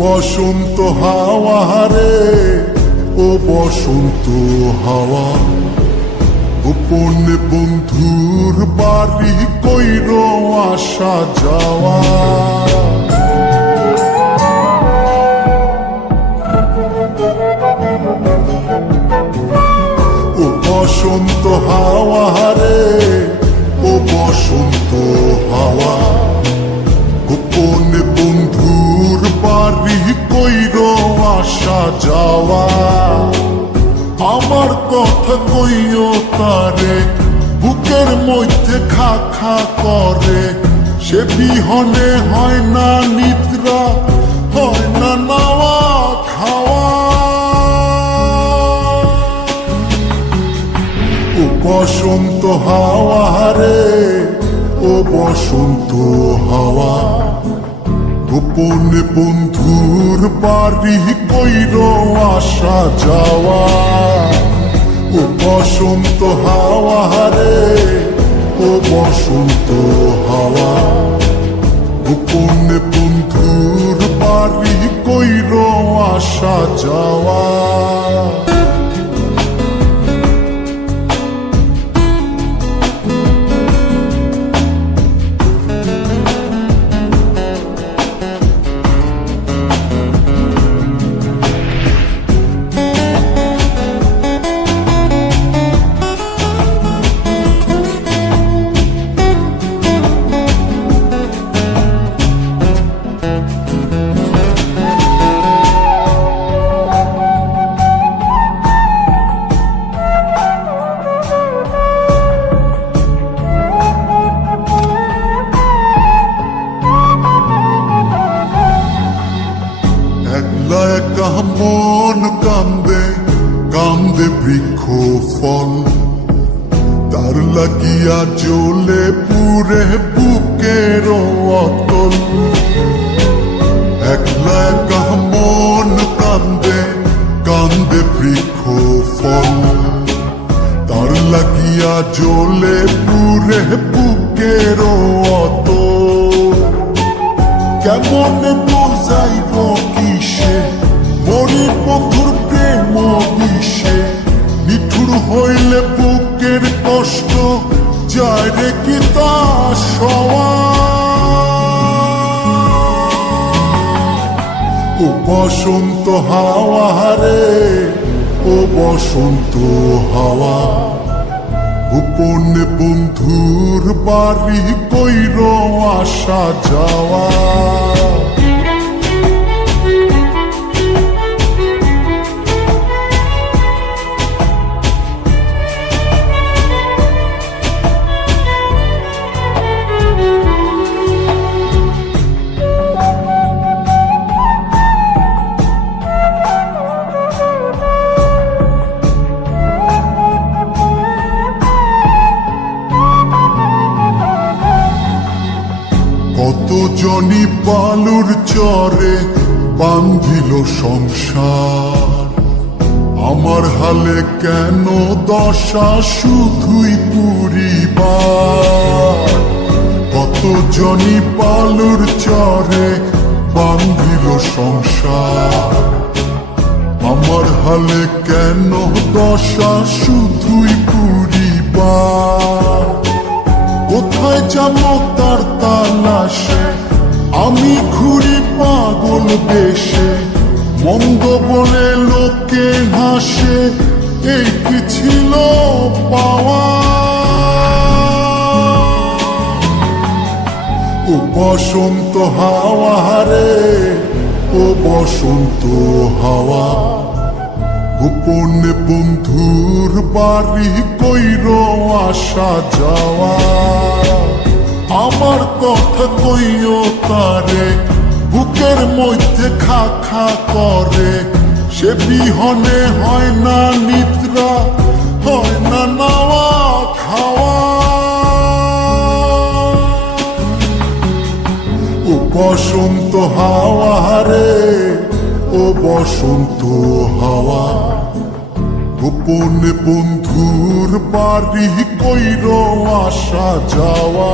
বসন্ত হাওয়া রে, ও বসন্ত হাওয়া, গোপনে বন্ধুর বাড়ি কইর আসা যাওয়া। ও বসন্ত হাওয়া রে, ও বসন্ত হাওয়া, গোপনে বন্ধুর বাড়ি কইর আসা যাওয়া। আমার কথা কইও তারে, বুকের মধ্যে খা খা করে, সে বিহনে হয় না নিদ্রা, হয় না নাওয়া খাওয়া। ও বসন্ত হাওয়া রে, ও বসন্ত হাওয়া, গোপনে বন্ধুর বাড়ি কইর আসা যাওয়া। ও বসন্ত হাওয়া রে, ও বসন্ত হাওয়া, গোপনে বন্ধুর বাড়ি কইর আসা যাওয়া। একা মন কান্দে, কান্দে বৃক্ষ ফল, তার লাগিয়া জ্বলে পুরে বুকের অতল। একলা একা মন কান্দে, কান্দে বৃক্ষ ফল, তার লাগিয়া জ্বলে পুরে বুকের অতল। কেমন বুঝাইব কিসে মরির বন্ধুর প্রেম বিষে, নিঠুর হইলে বুকের কষ্ট যায় রে কি তা সওয়া। ও বসন্ত হাওয়া রে, ও বসন্ত হাওয়া, গোপনে বন্ধুর বাড়ি কইর আসা যাওয়া। কত জনি বালুর চরে বান্ধিল সংসার, আমার হালে কেন দশা শুধুই পুরিবার। কত জনি বালুর চরে বান্ধিল সংসার, আমার হালে কেন দশা শুধুই পুরিবার। কোথায় যাবো তার তালাশে, আমি ঘুরি পাগল বেশে, মন্দ বলে লোকে হাসে, এই কি ছিল পাওয়া। ও বসন্ত হাওয়া রে, ও বসন্ত হাওয়া, গোপনে বন্ধুর বাড়ি কইর আসা যাওয়া। আমার কথা কইও তারে, বুকের মধ্যে খা খা করে, সে বিহনে হয় না নিদ্রা, হয় না নাওয়া খাওয়া। ও বসন্ত হাওয়া রে, ও বসন্ত হাওয়া, গোপনে বন্ধুর বাড়ি কইর আসা যাওয়া।